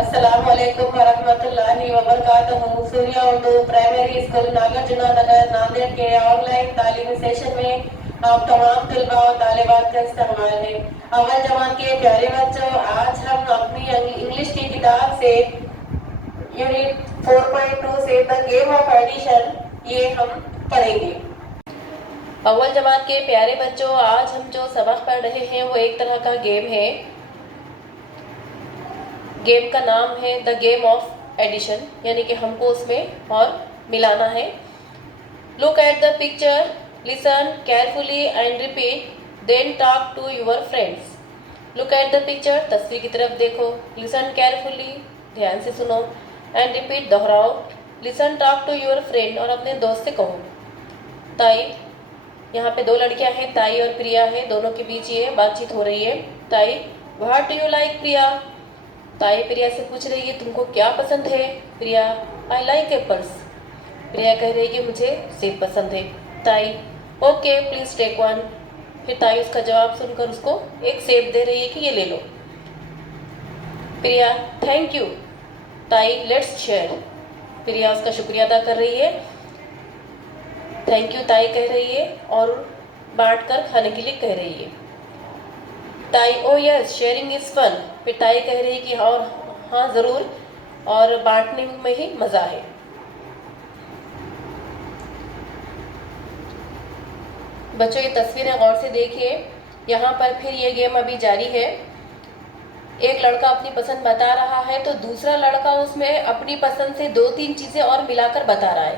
अस्सलामुअलैकुम वरहमतुल्लाहि वबरकातुहू। Surya Urdu primary school Nagarjuna नगर नांदेड़ के ऑनलाइन तालीमी सेशन में आप तमाम तलबा और तालिबात का इस्तेमाल है। अव्वल जमात के प्यारे बच्चों, आज हम अपनी इंग्लिश की किताब से यूनिट 4.2 से द गेम ऑफ एडिशन ये हम पढ़ेंगे। अव्वल जमात के प्यारे बच्चों, आज हम जो सबक पढ़ रहे हैं वो एक तरह का गेम है। गेम का नाम है द गेम ऑफ एडिशन, यानी कि हमको उसमें और मिलाना है। Look at the picture, listen carefully and repeat, then talk to your friends. Look at the picture, तस्वीर की तरफ देखो। लिसन केयरफुली, ध्यान से सुनो। एंड रिपीट, दोहराओ। Listen talk to your friend, और अपने दोस्त से कहो। ताई, यहाँ पे दो लड़कियां हैं, ताई और प्रिया है, दोनों के बीच ये बातचीत हो रही है। ताई, व्हाट डू यू लाइक प्रिया? ताई प्रिया से पूछ रही है तुमको क्या पसंद है? प्रिया, आई लाइक एप्पल्स। प्रिया कह रही है कि मुझे सेब पसंद है। ताई, ओके प्लीज टेक वन। फिर ताई उसका जवाब सुनकर उसको एक सेब दे रही है कि ये ले लो। प्रिया, थैंक यू। ताई, लेट्स शेयर। प्रिया उसका शुक्रिया अदा कर रही है। थैंक यू ताई कह रही है और बांट कर खाने के लिए कह रही है। ताई, oh yes sharing is fun. फिर ताई कह रही कि हाँ ज़रूर, और बांटने में ही मज़ा है। बच्चों, ये तस्वीरें गौर से देखिए। यहाँ पर फिर ये गेम अभी जारी है। एक लड़का अपनी पसंद बता रहा है तो दूसरा लड़का उसमें अपनी पसंद से 2-3 चीज़ें और मिलाकर बता रहा है।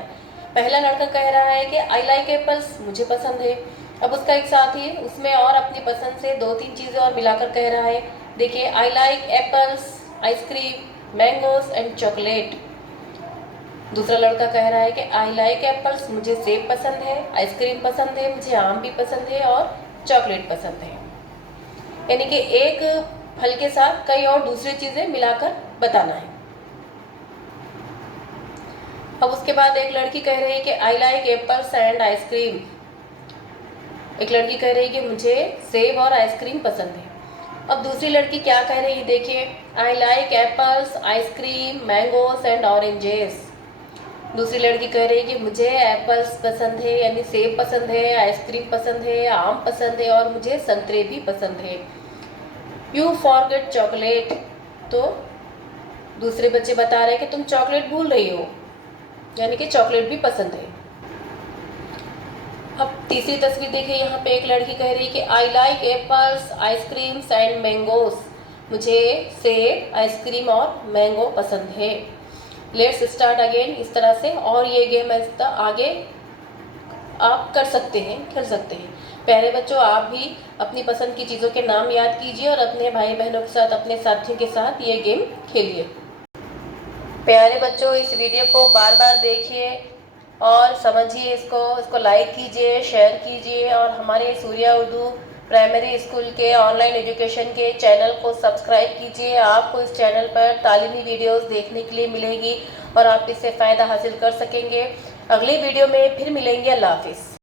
पहला लड़का कह रहा है कि आई लाइक एप्पल्स, मुझे पसंद है। अब उसका एक साथी उसमें और अपनी पसंद से 2-3 चीज़ें और मिलाकर कह रहा है। देखिए, I like apples, ice cream, mangoes and chocolate. दूसरा लड़का कह रहा है कि आई लाइक एप्पल्स, मुझे सेब पसंद है, आइसक्रीम पसंद है, मुझे आम भी पसंद है और चॉकलेट पसंद है। यानी कि एक फल के साथ कई और दूसरी चीज़ें मिलाकर बताना है। अब उसके बाद एक लड़की कह रही है कि I like apples and ice cream. एक लड़की कह रही है कि मुझे सेब और आइसक्रीम पसंद है। अब दूसरी लड़की क्या कह रही है, देखिए, I like apples, ice cream, mangoes and oranges. दूसरी लड़की कह रही है कि मुझे एप्पल्स पसंद है, यानी सेब पसंद है, आइसक्रीम पसंद है, आम पसंद है और मुझे संतरे भी पसंद है। You forget chocolate. तो दूसरे बच्चे बता रहे हैं कि तुम चॉकलेट भूल रही हो, यानी कि चॉकलेट भी पसंद है। अब तीसरी तस्वीर देखिए, यहाँ पे एक लड़की कह रही है कि I like apples, ice creams and mangoes. मुझे सेब, आइसक्रीम और मैंगो पसंद है। Let's start again. इस तरह से और ये गेम आगे आप कर सकते हैं, खेल सकते हैं। प्यारे बच्चों, आप भी अपनी पसंद की चीज़ों के नाम याद कीजिए और अपने भाई बहनों के साथ, अपने साथियों के साथ ये गेम खेलिए। प्यारे बच्चों, इस वीडियो को बार बार देखिए और समझिए इसको लाइक कीजिए, शेयर कीजिए और हमारे सूर्या उर्दू प्राइमरी स्कूल के ऑनलाइन एजुकेशन के चैनल को सब्सक्राइब कीजिए। आपको इस चैनल पर तालीमी वीडियोस देखने के लिए मिलेगी और आप इससे फ़ायदा हासिल कर सकेंगे। अगली वीडियो में फिर मिलेंगे। अल्लाह हाफिज़।